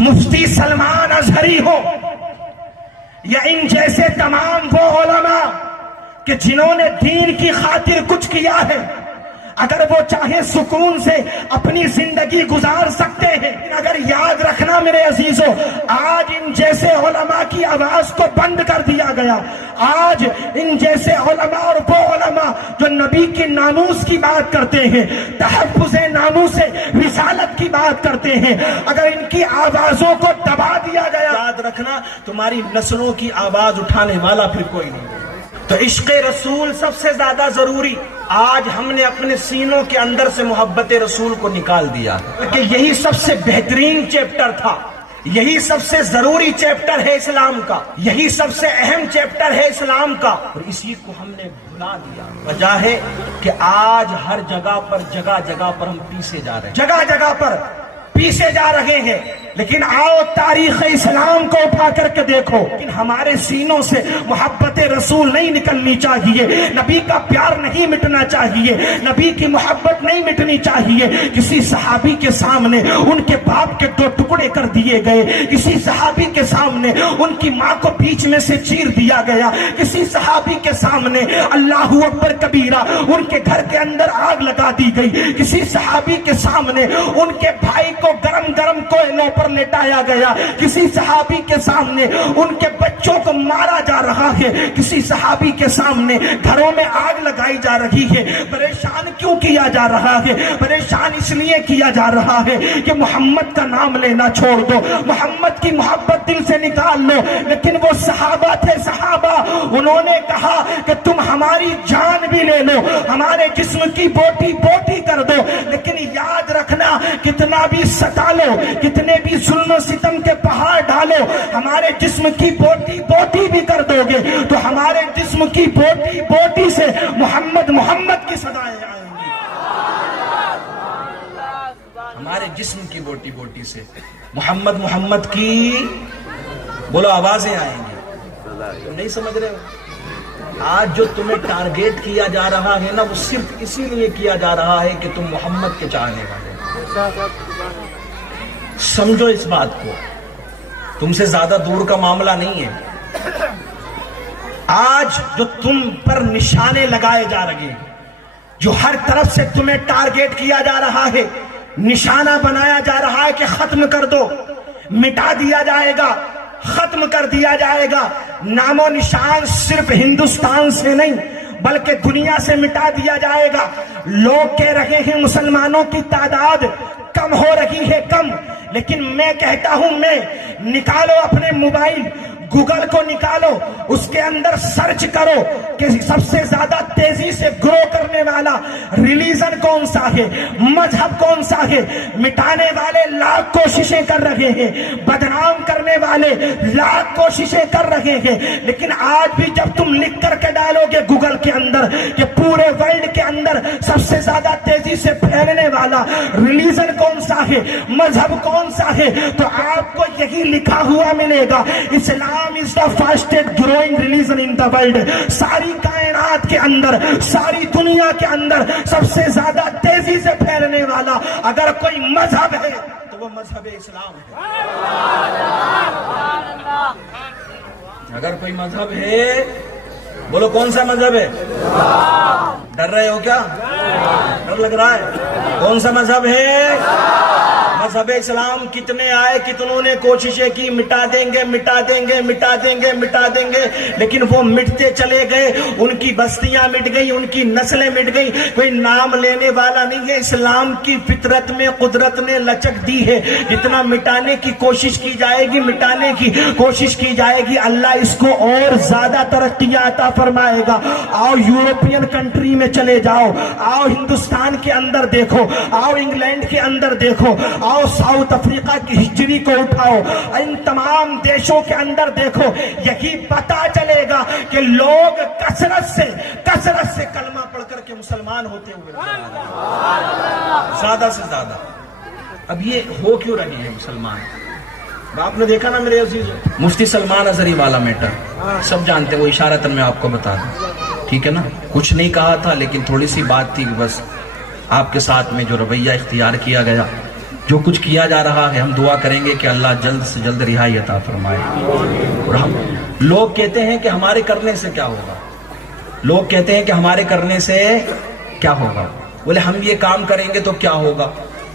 مفتی سلمان ازہری ہو یا ان جیسے تمام وہ علماء کہ جنہوں نے دین کی خاطر کچھ کیا ہے، اگر وہ چاہے سکون سے اپنی زندگی گزار سکتے ہیں، اگر یاد رکھنا میرے عزیزو، آج ان جیسے علماء کی آواز کو بند کر دیا گیا۔ آج ان جیسے علماء اور وہ علماء جو نبی کی ناموس کی بات کرتے ہیں، تحفظ ناموس رسالت کی بات کرتے ہیں، اگر ان کی آوازوں کو دبا دیا گیا، یاد رکھنا تمہاری نسلوں کی آواز اٹھانے والا پھر کوئی نہیں۔ تو عشق رسول سب سے زیادہ ضروری، آج ہم نے اپنے سینوں کے اندر سے محبت رسول کو نکال دیا کہ یہی سب سے بہترین چیپٹر تھا، یہی سب سے ضروری چیپٹر ہے اسلام کا، یہی سب سے اہم چیپٹر ہے اسلام کا، اور اسی کو ہم نے بھلا دیا۔ وجہ ہے کہ آج ہر جگہ پر ہم پیسے جا رہے ہیں، جگہ جگہ پر پیسے جا رہے ہیں۔ لیکن آؤ تاریخ اسلام کو اٹھا کر کے دیکھو، لیکن ہمارے سینوں سے محبت رسول نہیں نکلنی چاہیے، نبی کا پیار نہیں مٹنا چاہیے، نبی کی محبت نہیں مٹنی چاہیے۔ کسی صحابی کے سامنے ان کے باپ کے 2 ٹکڑے کر دیے گئے، کسی صحابی کے سامنے ان کی ماں کو بیچ میں سے چیر دیا گیا، کسی صحابی کے سامنے اللہ اکبر کبیرہ ان کے گھر کے اندر آگ لگا دی گئی، کسی صحابی کے سامنے ان کے بھائی کو گرم گرم کوئلوں پر لٹایا گیا، کسی صحابی کے سامنے ان کے بچوں کو مارا جا رہا ہے، کسی صحابی کے سامنے گھروں میں آگ لگائی جا رہی ہے۔ پریشان کیوں کیا جا رہا ہے؟ پریشان اس لیے کیا جا رہا ہے کہ محمد کا نام لینا چھوڑ دو، محمد کی محبت دل سے نکال لو۔ لیکن وہ صحابہ تھے، صحابہ، انہوں نے کہا کہ تم ہماری جان بھی لے لو، ہمارے جسم کی بوٹی بوٹی کر دو، لیکن یاد رکھنا کتنا بھی ستا لو، کتنے بھی ظلم و ستم کے پہاڑ ڈالو، ہمارے جسم کی بوٹی بوٹی بھی کر دو گے تو ہمارے جسم کی بوٹی بوٹی سے محمد محمد کی صدائیں آئیں گی، ہمارے جسم کی بوٹی بوٹی سے محمد محمد کی بولو آوازیں آئیں گی۔ تم نہیں سمجھ رہے ہو؟ آج جو تمہیں ٹارگیٹ کیا جا رہا ہے نا، وہ صرف اسی لیے کیا جا رہا ہے کہ تم محمد کے چاہنے والے، سمجھو اس بات کو، تم سے زیادہ دور کا معاملہ نہیں ہے۔ آج جو تم پر نشانے لگائے جا رہے ہیں، جو ہر طرف سے تمہیں ٹارگیٹ کیا جا رہا ہے، نشانہ بنایا جا رہا ہے کہ ختم کر دو، مٹا دیا جائے گا، ختم کر دیا جائے گا، نام و نشان صرف ہندوستان سے نہیں بلکہ دنیا سے مٹا دیا جائے گا۔ لوگ کہہ رہے ہیں مسلمانوں کی تعداد کم ہو رہی ہے، کم، لیکن میں کہتا ہوں، میں نکالو اپنے موبائل، گوگل کو نکالو، اس کے اندر سرچ کرو کہ سب سے زیادہ تیزی سے گرو کرنے والا ریلیجن کون سا ہے، مذہب کون سا ہے۔ مٹانے والے لاکھ کوششیں کر رہے ہیں، بدنام کرنے والے لاکھ کوششیں کر رہے ہیں، لیکن آج بھی جب تم لکھ کر کے ڈالو گے گوگل کے اندر کہ پورے ورلڈ کے اندر سب سے زیادہ تیزی سے پھیلنے والا ریلیجن کون سا ہے، مذہب کون سا ہے، تو آپ کو یہی لکھا ہوا ملے گا، اسلام is the fastest growing religion in the world۔ ساری کائنات کے اندر، ساری دنیا کے اندر سب سے زیادہ تیزی سے پھیلنے والا اگر کوئی مذہب ہے تو وہ مذہب اسلام ہے۔ اگر کوئی مذہب ہے، بولو کون سا مذہب ہے؟ ڈر رہے ہو کیا؟ ڈر لگ رہا ہے؟ کون سا مذہب ہے؟ مذہب اسلام۔ کتنے آئے، کتنوں نے کوششیں کی، مٹا دیں گے، مٹا دیں گے، مٹا دیں گے، مٹا دیں گے، لیکن وہ مٹتے چلے گئے، ان کی بستیاں مٹ گئی، ان کی نسلیں مٹ گئی، کوئی نام لینے والا نہیں ہے۔ اسلام کی فطرت میں قدرت نے لچک دی ہے، جتنا مٹانے کی کوشش کی جائے گی، مٹانے کی کوشش کی جائے گی، اللہ اس کو اور زیادہ ترقیاں عطا فرمائے گا۔ آؤ یورپین کنٹری میں چلے جاؤ، آؤ ہندوستان کے اندر دیکھو، آؤ انگلینڈ کے اندر دیکھو، آؤ ساؤتھ افریقہ کی ہسٹری کو اٹھاؤ، ان تمام دیشوں کے اندر دیکھو، یہی پتا چلے گا کہ لوگ کثرت سے کلمہ پڑھ کر کے مسلمان ہوتے ہوئے زیادہ سے زیادہ۔ اب یہ ہو کیوں رہی ہے مسلمان؟ آپ نے دیکھا نا میرے عزیز، مفتی سلمان ازہری والا میٹر سب جانتے ہیں، وہ اشارتاً میں آپ کو بتا دوں، ٹھیک ہے نا؟ کچھ نہیں کہا تھا لیکن تھوڑی سی بات تھی، بس آپ کے ساتھ میں جو رویہ اختیار کیا گیا، جو کچھ کیا جا رہا ہے ہم دعا کریں گے کہ اللہ جلد سے جلد رہائی عطا فرمائے. اور ہم لوگ کہتے ہیں کہ ہمارے کرنے سے کیا ہوگا, لوگ کہتے ہیں کہ ہمارے کرنے سے کیا ہوگا. بولے ہم یہ کام کریں گے تو کیا ہوگا,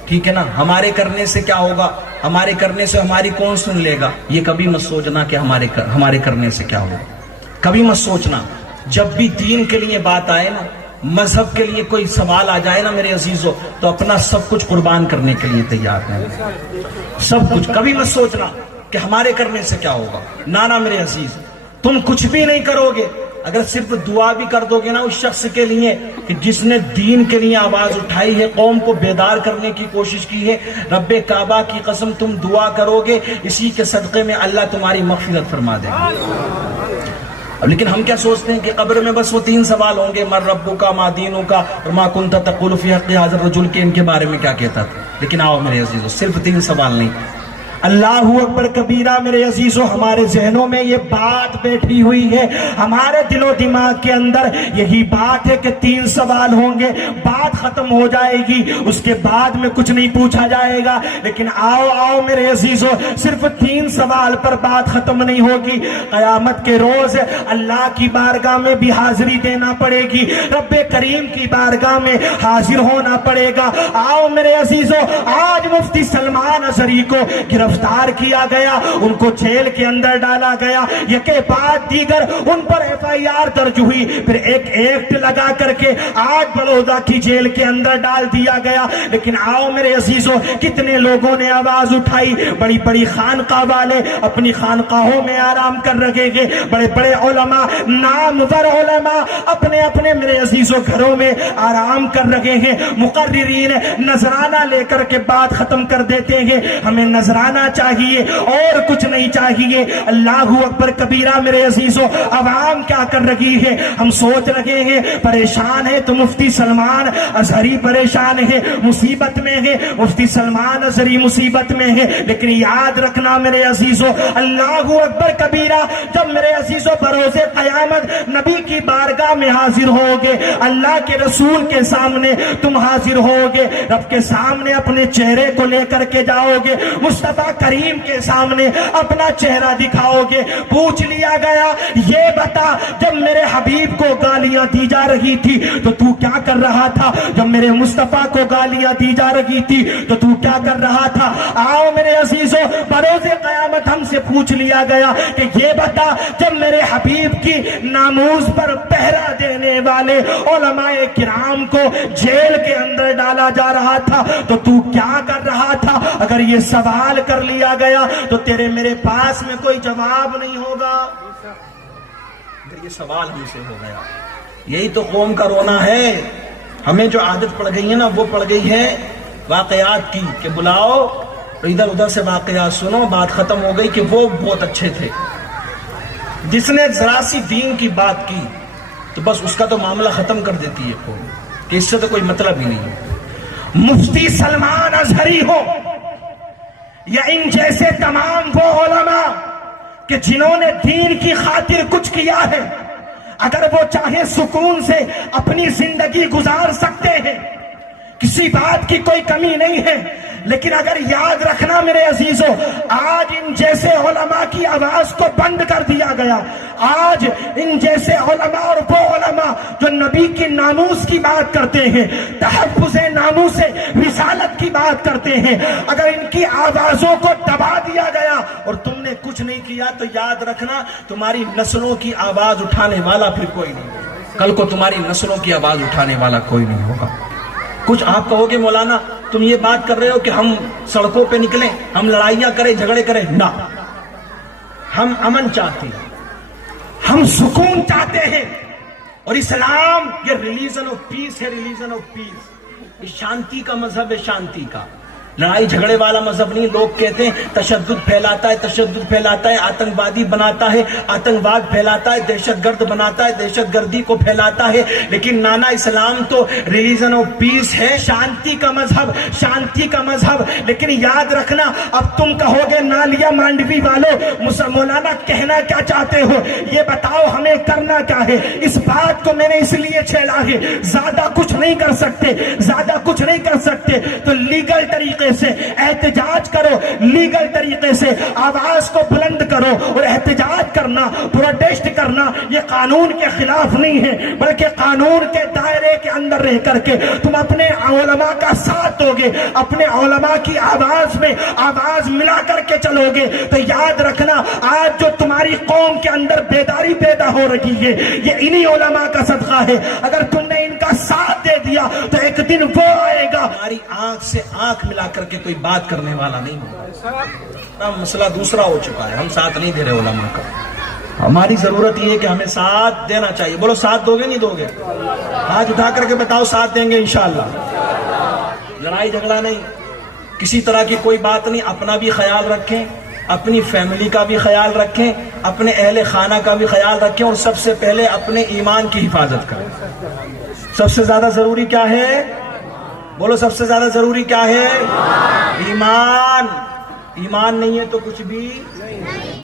ٹھیک ہے نا, ہمارے کرنے سے کیا ہوگا, ہمارے کرنے سے ہماری کون سن لے گا. یہ کبھی مت سوچنا کہ ہمارے کرنے سے کیا ہوگا, کبھی مت سوچنا. جب بھی دین کے لیے بات آئے نا, مذہب کے لیے کوئی سوال آ جائے نا میرے عزیزو, تو اپنا سب کچھ قربان کرنے کے لیے تیار ہیں, سب کچھ. کبھی مت سوچنا کہ ہمارے کرنے سے کیا ہوگا. نانا میرے عزیز, تم کچھ بھی نہیں کرو گے اگر صرف دعا بھی کر دو گے نا اس شخص کے لیے کہ جس نے دین کے لیے آواز اٹھائی ہے, قوم کو بیدار کرنے کی کوشش کی ہے. رب کعبہ کی قسم تم دعا کرو گے, اسی کے صدقے میں اللہ تمہاری مغفرت فرما دے گا. اب لیکن ہم کیا سوچتے ہیں کہ قبر میں بس وہ 3 سوال ہوں گے, من ربک ما دینک اور ما کنت تقول فی حق ھذا الرجل, کے ان کے بارے میں کیا کہتا تھا. لیکن آؤ میرے عزیزو, صرف 3 سوال نہیں, اللہ اکبر کبیرہ میرے عزیزو, ہمارے ذہنوں میں یہ بات بیٹھی ہوئی ہے, ہمارے دل و دماغ کے اندر یہی بات ہے کہ 3 سوال ہوں گے, بات ختم ہو جائے گی, اس کے بعد میں کچھ نہیں پوچھا جائے گا. لیکن آؤ میرے عزیزو, صرف 3 سوال پر بات ختم نہیں ہوگی. قیامت کے روز اللہ کی بارگاہ میں بھی حاضری دینا پڑے گی, رب کریم کی بارگاہ میں حاضر ہونا پڑے گا. آؤ میرے عزیزو, آج مفتی سلمان اظہری کو گرفتار کیا گیا, ان کو جیل کے اندر ڈالا گیا, یکے بعد دیگر ان پر FIR درج ہوئی, پھر ایک ایکٹ لگا کر کے آج بڑودہ کی جیل کے اندر ڈال دیا گیا. لیکن آؤ میرے عزیزو, کتنے لوگوں نے آواز اٹھائی, بڑی بڑی خانقاہ والے اپنی خانقاہوں میں آرام کر رکھے گے, بڑے بڑے علماء, نامور علماء اپنے اپنے میرے عزیزو گھروں میں آرام کر رکھے ہیں. مقررین نذرانہ لے کر کے بات ختم کر دیتے ہیں, ہمیں نذرانہ چاہیے اور کچھ نہیں چاہیے. اللہ اکبر کبیرہ میرے عزیزو, عوام کیا کر رہی ہے, ہم سوچ رہے ہیں پریشان ہے تو مفتی سلمان اظہری پریشان ہے, مصیبت میں ہے, مفتی سلمان اظہری مصیبت میں ہے. لیکن یاد رکھنا میرے عزیزو, اللہ اکبر کبیرہ, جب میرے عزیزو بروز قیامت نبی کی بارگاہ میں حاضر ہوگے, اللہ کے رسول کے سامنے تم حاضر ہوگے, رب کے سامنے اپنے چہرے کو لے کر کے جاؤ گے, مصطفیٰ کریم کے سامنے اپنا چہرہ دکھاؤ گے. پوچھ لیا گیا, یہ بتا جب میرے حبیب کو گالیاں دی جا رہی تھی تو تو کیا کر رہا تھا, جب میرے مصطفیٰ کو گالیاں دی جا رہی تھی تو تو کیا کر رہا تھا. آؤ میرے عزیزو, بروز قیامت ہم سے پوچھ لیا گیا کہ یہ بتا جب میرے حبیب کی ناموز پر پہرا دینے والے علماء کرام کو جیل کے اندر ڈالا جا رہا تھا تو تو کیا کر رہا تھا. اگر یہ سوال کر لیا گیا تو تیرے میرے پاس میں کوئی جواب نہیں ہوگا. اگر یہ سوال ہم سے ہو گیا, یہی تو قوم کا رونا ہے. ہمیں جو عادت پڑ گئی ہے نا, وہ پڑ گئی ہے واقعات کی, کہ بلاؤ ادھر ادھر سے واقعات سنو, بات ختم ہو گئی کہ وہ بہت اچھے تھے. جس نے ذرا سی دین کی بات کی تو بس اس کا تو معاملہ ختم کر دیتی ہے قوم, کہ اس سے تو کوئی مطلب ہی نہیں ہے. مفتی سلمان اظہری ہو یا ان جیسے تمام وہ علماء کہ جنہوں نے دین کی خاطر کچھ کیا ہے, اگر وہ چاہے سکون سے اپنی زندگی گزار سکتے ہیں, کسی بات کی کوئی کمی نہیں ہے. لیکن اگر یاد رکھنا میرے عزیزو, آج ان جیسے علماء کی آواز کو بند کر دیا گیا. آج ان جیسے علماء اور وہ علماء جو نبی کی ناموس کی بات کرتے ہیں, تحفظ ناموس رسالت کی بات کرتے ہیں, اگر ان کی آوازوں کو دبا دیا گیا اور تم نے کچھ نہیں کیا تو یاد رکھنا تمہاری نسلوں کی آواز اٹھانے والا پھر کوئی نہیں ہوگا. کل کو تمہاری نسلوں کی آواز اٹھانے والا کوئی نہیں ہوگا. کچھ آپ کہو گے مولانا تم یہ بات کر رہے ہو کہ ہم سڑکوں پہ نکلیں, ہم لڑائیاں کریں, جھگڑے کریں. نہ, ہم امن چاہتے ہیں, ہم سکون چاہتے ہیں. اور اسلام یہ ریلیجن آف پیس ہے, ریلیجن آف پیس. یہ شانتی کا مذہب ہے, شانتی کا, لڑائی جھگڑے والا مذہب نہیں. لوگ کہتے ہیں تشدد پھیلاتا ہے, تشدد پھیلاتا ہے, آتنکوادی بناتا ہے, آتنکواد پھیلاتا ہے, دہشت گرد بناتا ہے, دہشت گردی کو پھیلاتا ہے. لیکن نانا اسلام تو ریلیجن آف پیس ہے, شانتی کا مذہب, شانتی کا مذہب. لیکن یاد رکھنا, اب تم کہو گے نالیا مانڈوی والوں مولانا کہنا کیا چاہتے ہو, یہ بتاؤ ہمیں کرنا کیا ہے. اس بات کو میں نے اس لیے چھیڑا ہے, زیادہ کچھ نہیں کر سکتے, زیادہ کچھ نہیں کر سکتے تو لیگل طریقے طریقے سے احتجاج کرو، لیگل طریقے سے آواز کو بلند کرو، اور احتجاج کرنا، پروٹیسٹ کرنا یہ قانون کے خلاف نہیں ہے، بلکہ قانون کے دائرے کے اندر رہ کر کے تم اپنے علماء کا ساتھ دو گے، اپنے علماء کی آواز میں آواز ملا کر کے چلو گے، تو یاد رکھنا آج جو تمہاری قوم کے اندر بیداری پیدا ہو رہی ہے یہ انہی علماء کا صدقہ ہے۔ اگر تم نے ان کا ساتھ دے دیا تو ایک دن وہ آئے گا ہماری آنکھ سے آنکھ ملا کر کے کوئی بات کرنے والا نہیں ہوگا۔ مسئلہ دوسرا ہو چکا ہے، ہم ساتھ نہیں دے رہے علماء کا، ہماری ضرورت یہ ہے کہ ہمیں ساتھ دینا چاہیے۔ بولو ساتھ دو گے نہیں دو گے؟ ہاتھ اٹھا کر کے بتاؤ ساتھ دیں گے انشاءاللہ۔ لڑائی جھگڑا نہیں، کسی طرح کی کوئی بات نہیں، اپنا بھی خیال رکھیں، اپنی فیملی کا بھی خیال رکھیں، اپنے اہل خانہ کا بھی خیال رکھیں، اور سب سے پہلے اپنے ایمان کی حفاظت کریں۔ سب سے زیادہ ضروری کیا ہے؟ بولو سب سے زیادہ ضروری کیا ہے؟ ایمان۔ ایمان نہیں ہے تو کچھ بھی